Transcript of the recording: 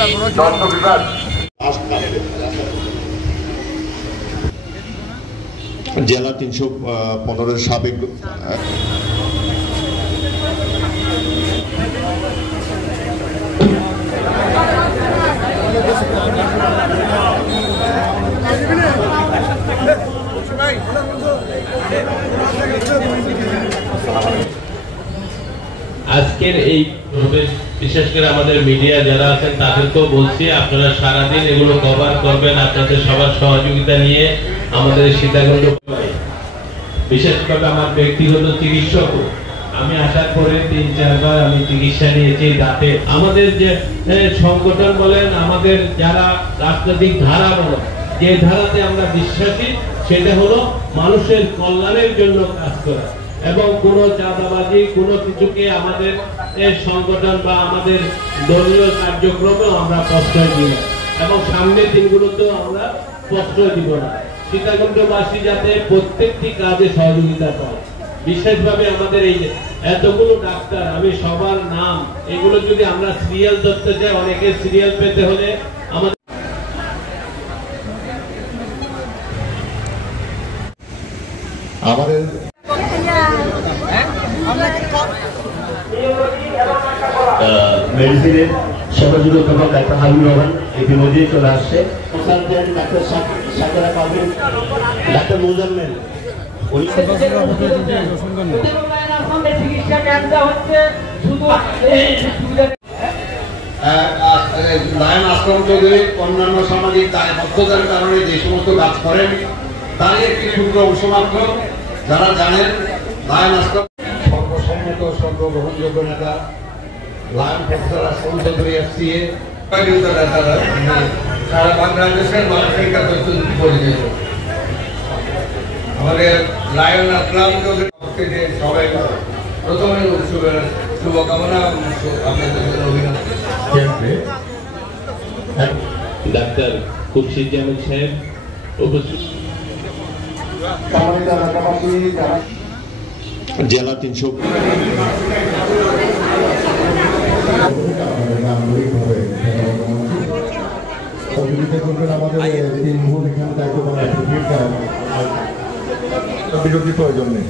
দন্ত বিভাগ জেলা 315 সাবেক আজকের এই বিশেষ করে আমাদের মিডিয়া যারা আছেন তাদেরকেও বলছি, আপনারা সারাদিন এগুলো কভার করবেন আপনাদের সবার সহযোগিতা নিয়ে। আমাদের সীতাকুণ্ড বিশেষভাবে আমার ব্যক্তিগত চিকিৎসক, আমি আসার পরে 3-4 বার আমি চিকিৎসা নিয়েছি দাঁতে। আমাদের যে সংগঠন বলেন, আমাদের যারা রাজনৈতিক ধারা বলেন, যে ধারাতে আমরা বিশ্বাসী সেটা হলো মানুষের কল্যাণের জন্য কাজ করা, এবং কোনো চাঁদাবাজি কোনো কিছুকে আমাদের সংগঠন বা আমাদের দলীয় কার্যক্রমেও আমরা প্রশ্রয় দিই না, এবং সামনের দিনগুলোতেও আমরা প্রশ্রয় দিব না। সীতাকুণ্ডবাসী যাতে প্রত্যেকটি কাজে সহযোগিতা পায়। বিশেষভাবে আমাদের এই এতগুলো ডাক্তার, আমি সবার নাম এগুলো যদি আমরা সিরিয়াল ধরতে চাই, অনেকে সিরিয়াল পেতে হলে আমাদের মেডিসিনের সহযোগী অধ্যাপক ডাক্তার হাবিবুর রহমান ইতিমধ্যেই চলে আসছে। Doctor Sakera Parvin, doctor Muzammel, lion Aslam Chowdhury অন্যান্য সামাজিক দায়বদ্ধতার কারণে যে সমস্ত কাজ করেন তারই একটি ক্ষুদ্র অংশ মাত্র। যারা জানেন লায়ন আসলাম সর্বসম্মত সর্বগ্রহণযোগ্য নেতা, লায়ন প্রফেসর আসলাম চৌধুরী FCA সারা বাংলাদেশের মানুষের কাছে পরিচিত। আমাদের লায়ন আসলাম চৌধুরী সবাই প্রথমে শুভকামনা, আপনাদের জন্য অভিনন্দন। ডাক্তার খুরশিদ জামিল সাহেব উপস্থিত। জেলা 300 বিরোধী প্রয়োজন নেই।